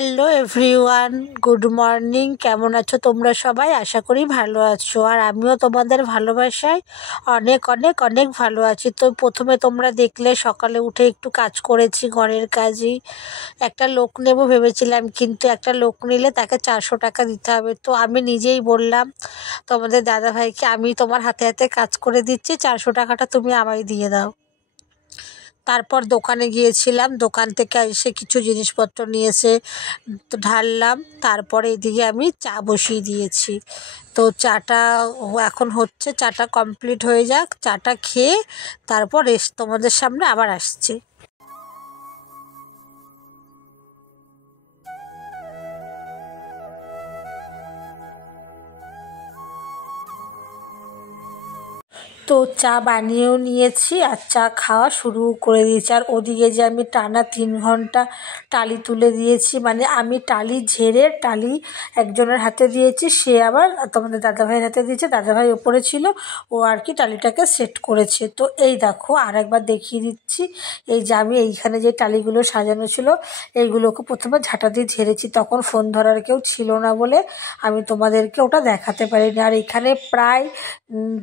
Hello everyone, good morning. কেমন আছো তোমরা সবাই? আশা করি ভালো আছো, আর আমিও তোমাদের ভালোবাসায় অনেক অনেক অনেক ভালো আছি। তো প্রথমে তোমরা দেখলে সকালে উঠে একটু কাজ করেছি, ঘরের কাজই। একটা লোক নেব ভেবেছিলাম, কিন্তু একটা লোক নিলে তাকে 400 টাকা দিতে হবে। তো আমি নিজেই বললাম তোমাদের দাদাভাইকে, আমি তোমার হাতে হাতে কাজ করে দিচ্ছি, 400 টাকাটা তুমি আমায় দিয়ে দাও। তারপর দোকানে গিয়েছিলাম, দোকান থেকে এসে কিছু জিনিসপত্র নিয়ে এসে ঢাললাম। তারপরে এদিকে আমি চা বসিয়ে দিয়েছি। তো চাটা এখন হচ্ছে, চাটা কমপ্লিট হয়ে যাক, চাটা খেয়ে তারপর তোমাদের সামনে আবার আসছি। তো চা বানিয়েও নিয়েছি আর চা খাওয়া শুরু করে দিয়েছি। আর ওদিকে যে আমি টানা 3 ঘন্টা টালি তুলে দিয়েছি, মানে আমি টালি ঝেড়ে টালি একজনের হাতে দিয়েছি, সে আবার তোমাদের দাদাভাইয়ের হাতে দিয়েছে। দাদাভাই ওপরে ছিল, ও আর কি টালিটাকে সেট করেছে। তো এই দেখো, আর একবার দেখিয়ে দিচ্ছি। এই যে আমি এইখানে যে টালিগুলো সাজানো ছিল, এইগুলোকে প্রথমে ঝাঁটা দিয়ে ঝেড়েছি। তখন ফোন ধরার কেউ ছিল না বলে আমি তোমাদেরকে ওটা দেখাতে পারিনি। আর এখানে প্রায়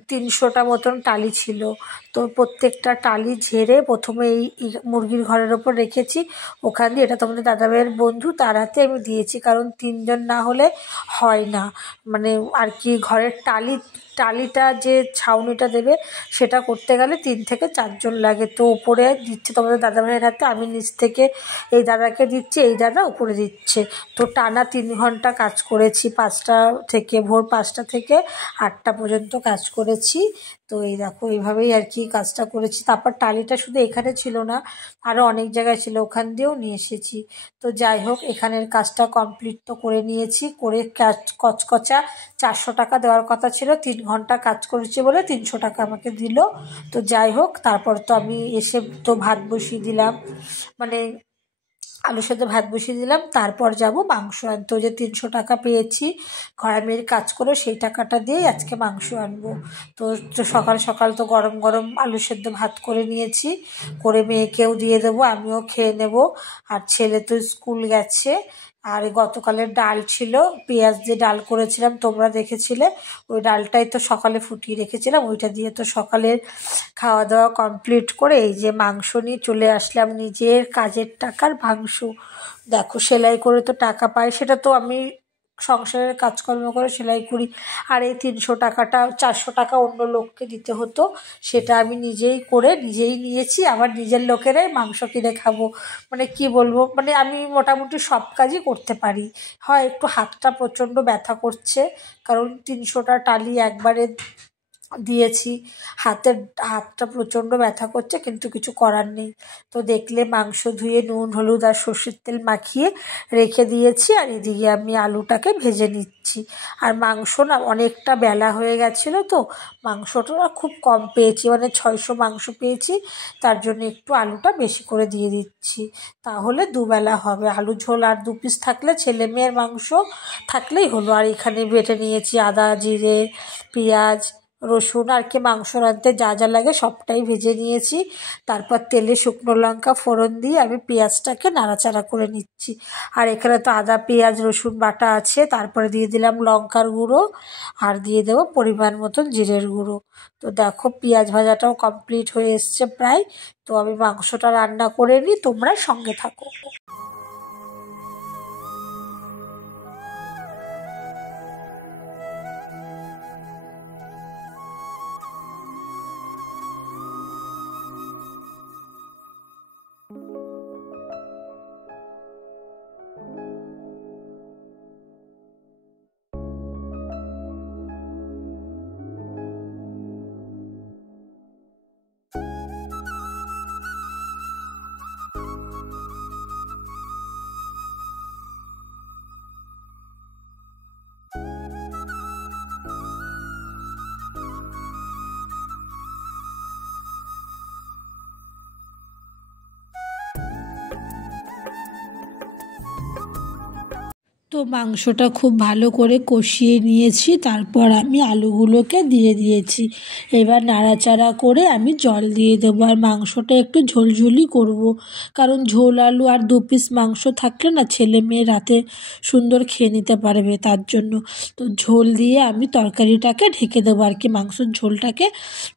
300টা মতন টালি ছিল। তো প্রত্যেকটা টালি ঝেড়ে প্রথমে এই মুরগির ঘরের ওপর রেখেছি। ওখান দিয়ে, এটা তোমাদের দাদাভাইয়ের বন্ধু, তার হাতে আমি দিয়েছি, কারণ 3জন না হলে হয় না। মানে আর কি, ঘরের টালিটা যে ছাউনিটা দেবে সেটা করতে গেলে 3 থেকে 4জন লাগে। তো উপরে দিচ্ছে তোমাদের দাদাভাইয়ের হাতে, আমি নিচ থেকে এই দাদাকে দিচ্ছি, এই দাদা উপরে দিচ্ছে। তো টানা 3 ঘন্টা কাজ করেছি, 5টা থেকে, ভোর 5টা থেকে 8টা পর্যন্ত কাজ করেছি। তো এই দেখো, এইভাবেই আর কি কাজটা করেছি। তারপর টালিটা শুধু এখানে ছিল না, আরও অনেক জায়গায় ছিল, ওখান দিয়েও নিয়ে এসেছি। তো যাই হোক, এখানের কাজটা কমপ্লিট তো করে নিয়েছি। করে কচকচা 400 টাকা দেওয়ার কথা ছিল, 3 ঘন্টা কাজ করেছি বলে 300 টাকা আমাকে দিল। তো যাই হোক, তারপর তো আমি এসে তো ভাত বসিয়ে দিলাম, মানে আলুর সাথে ভাত বসিয়ে দিলাম। তারপর যাব মাংস আনতে। যে 300 টাকা পেয়েছি ঘরে মেয়ের কাজ করে, সেই টাকাটা দিয়েই আজকে মাংস আনবো। তো সকাল সকাল তো গরম গরম আলু সেদ্ধ ভাত করে নিয়েছি, করে মেয়েকেও দিয়ে দেবো, আমিও খেয়ে নেব। আর ছেলে তো স্কুল গেছে। আর গতকালের ডাল ছিল, পেঁয়াজ দিয়ে ডাল করেছিলাম, তোমরা দেখেছিলে। ওই ডালটাই তো সকালে ফুটিয়ে রেখেছিলাম, ওইটা দিয়ে তো সকালের খাওয়া দাওয়া কমপ্লিট করে এই যে মাংস নিয়ে চলে আসলাম। নিজের কাজের টাকার মাংস। দেখো, সেলাই করে তো টাকা পাই, সেটা তো আমি সংসারের কাজকর্ম করে সেলাই করি। আর এই 300 টাকাটা, 400 টাকা অন্য লোককে দিতে হতো, সেটা আমি নিজেই করে নিজেই নিয়েছি। আবার নিজের লোকেরাই মাংস কিনে খাবো। মানে কি বলবো, মানে আমি মোটামুটি সব কাজই করতে পারি। হয় একটু হাতটা প্রচণ্ড ব্যথা করছে, কারণ 300টা টালি একবারে দিয়েছি, হাতটা প্রচণ্ড ব্যথা করছে, কিন্তু কিছু করার নেই। তো দেখলে মাংস ধুয়ে নুন হলুদ আর সর্ষের তেল মাখিয়ে রেখে দিয়েছি। আর এদিকে আমি আলুটাকে ভেজে নিচ্ছি। আর মাংস না অনেকটা বেলা হয়ে গেছিলো, তো মাংসটা খুব কম পেয়েছি, মানে 600 মাংস পেয়েছি। তার জন্য একটু আলুটা বেশি করে দিয়ে দিচ্ছি, তাহলে দুবেলা হবে। আলু ঝোল আর 2 পিস থাকলে, ছেলে মেয়ের মাংস থাকলেই হলো। আর এখানে বেটে নিয়েছি আদা জিরে পেঁয়াজ রসুন, আর কি মাংস রাঁধতে যা যা লাগে সবটাই ভেজে নিয়েছি। তারপর তেলে শুকনো লঙ্কা ফোড়ন দিয়ে আমি পেঁয়াজটাকে নাড়াচাড়া করে নিচ্ছি। আর এখানে তো আদা পেঁয়াজ রসুন বাটা আছে। তারপরে দিয়ে দিলাম লঙ্কার গুঁড়ো, আর দিয়ে দেবো পরিমাণ মতন জিরের গুঁড়ো। তো দেখো, পেঁয়াজ ভাজাটাও কমপ্লিট হয়ে এসছে প্রায়। তো আমি মাংসটা রান্না করে নিই, তোমরা সঙ্গে থাকো। তো মাংসটা খুব ভালো করে কষিয়ে নিয়েছি, তারপর আমি আলুগুলোকে দিয়ে দিয়েছি। এবার নাড়াচাড়া করে আমি জল দিয়ে দেবো, আর মাংসটা একটু ঝোলঝুলি করব, কারণ ঝোল আলু আর 2 পিস মাংস থাকলে না ছেলে মেয়ে রাতে সুন্দর খেয়ে নিতে পারবে, তার জন্য। তো ঝোল দিয়ে আমি তরকারিটাকে ঢেকে দেবো আর কি, মাংসের ঝোলটাকে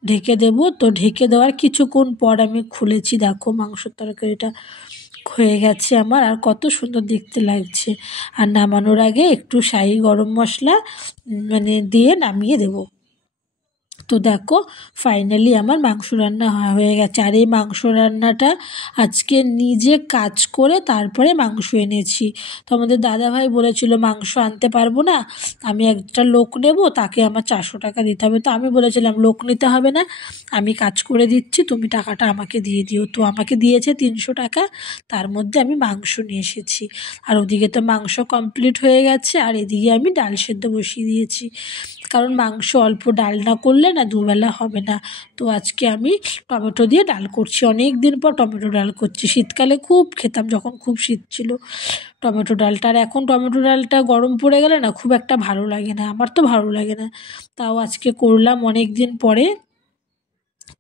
ঢেকে দেবো। তো ঢেকে দেওয়ার কিছুক্ষণ পর আমি খুলেছি, দেখো মাংসের তরকারিটা হয়ে গেছে আমার, আর কত সুন্দর দেখতে লাগছে। আর নামানোর আগে একটু শাহি গরম মশলা দিয়ে নামিয়ে দেবো। তো দেখো ফাইনালি আমার মাংস রান্না হয়ে গেছে। আর এই মাংস রান্নাটা আজকে নিজে কাজ করে তারপরে মাংস এনেছি। তো আমাদের দাদাভাই বলেছিল মাংস আনতে পারবো না, আমি একটা লোক নেব, তাকে আমার 400 টাকা দিতে হবে। তো আমি বলেছিলাম লোক নিতে হবে না, আমি কাজ করে দিচ্ছি, তুমি টাকাটা আমাকে দিয়ে দিও। তো আমাকে দিয়েছে 300 টাকা, তার মধ্যে আমি মাংস নিয়ে এসেছি। আর ওদিকে তো মাংস কমপ্লিট হয়ে গেছে, আর এদিকে আমি ডাল সেদ্ধ বসিয়ে দিয়েছি, কারণ মাংস অল্প ডাল না করলে না দুবেলা হবে না। তো আজকে আমি টমেটো দিয়ে ডাল করছি, অনেক দিন পর টমেটো ডাল করছি। শীতকালে খুব খেতাম যখন খুব শীত ছিল টমেটো ডালটা, আর এখন টমেটো ডালটা গরম পড়ে গেলে না খুব একটা ভালো লাগে না, আমার তো ভালো লাগে না। তাও আজকে করলাম অনেক দিন পরে।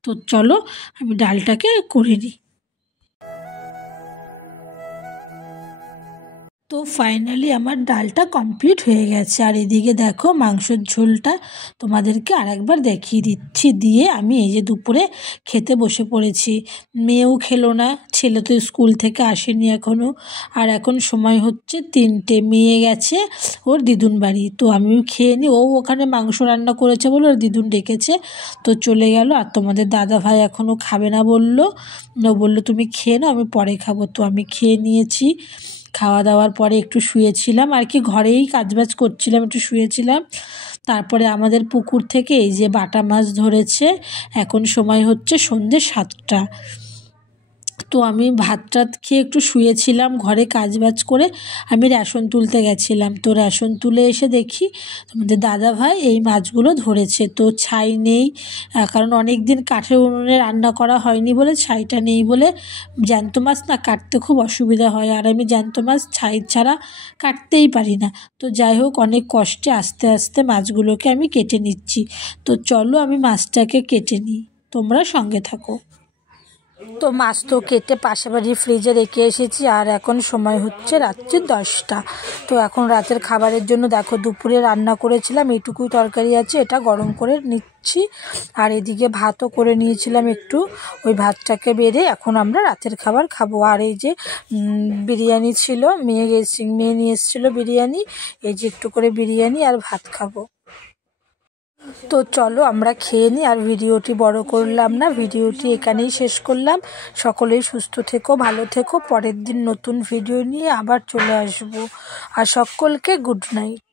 তো চলো আমি ডালটাকে করে নিই। তো ফাইনালি আমার ডালটা কমপ্লিট হয়ে গেছে, আর এদিকে দেখো মাংসের ঝোলটা তোমাদেরকে আরেকবার দেখিয়ে দিচ্ছি। দিয়ে আমি এই যে দুপুরে খেতে বসে পড়েছি। মেয়েও খেলো না, ছেলে তো স্কুল থেকে আসেনি এখনও, আর এখন সময় হচ্ছে 3টে, মেয়ে গেছে ওর দিদুন বাড়ি। তো আমিও খেয়ে নিই, ও ওখানে মাংস রান্না করেছে বলে ওর দিদুন ডেকেছে, তো চলে গেল। আর তোমাদের দাদা ভাই এখনও খাবে না বললো, ও বললো তুমি খেয়ে নাও, আমি পরে খাবো। তো আমি খেয়ে নিয়েছি। খাওয়া দাওয়ার পরে একটু শুয়েছিলাম আর কি, ঘরেই কাজবাজ করছিলাম, একটু শুয়েছিলাম। তারপরে আমাদের পুকুর থেকে এই যে বাটা মাছ ধরেছে, এখন সময় হচ্ছে সন্ধ্যে 7টা। তো আমি ভাত টাত খেয়ে একটু শুয়েছিলাম, ঘরে কাজবাজ করে আমি রেশন তুলতে গেছিলাম। তো রেশন তুলে এসে দেখি আমাদের দাদাভাই এই মাছগুলো ধরেছে। তো ছাই নেই, কারণ অনেক দিন কাঠের উনুনে রান্না করা হয়নি বলে ছাইটা নেই বলে জ্যান্ত মাছ না কাটতে খুব অসুবিধা হয়, আর আমি জ্যান্ত মাছ ছাই ছাড়া কাটতেই পারি না। তো যাই হোক অনেক কষ্টে আস্তে আস্তে মাছগুলোকে আমি কেটে নিচ্ছি। তো চলো আমি মাছটাকে কেটে নিই, তোমরা সঙ্গে থাকো। তো মাছ তো কেটে পাশে বাড়ির ফ্রিজে রেখে এসেছি, আর এখন সময় হচ্ছে রাত্রি 10টা। তো এখন রাতের খাবারের জন্য দেখো দুপুরে রান্না করেছিলাম, এইটুকুই তরকারি আছে, এটা গরম করে নিচ্ছি। আর এদিকে ভাতও করে নিয়েছিলাম একটু, ওই ভাতটাকে বেড়ে এখন আমরা রাতের খাবার খাবো। আর এই যে বিরিয়ানি ছিল, মেয়ে নিয়ে এসেছিলো বিরিয়ানি, এই যে একটু করে বিরিয়ানি আর ভাত খাবো। তো চলো আমরা খেয়ে নিই, আর ভিডিওটি বড় করলাম না, ভিডিওটি এখানেই শেষ করলাম। সকলেই সুস্থ থেকো, ভালো থেকো, পরের দিন নতুন ভিডিও নিয়ে আবার চলে আসবো। আর সকলকে গুড নাইট।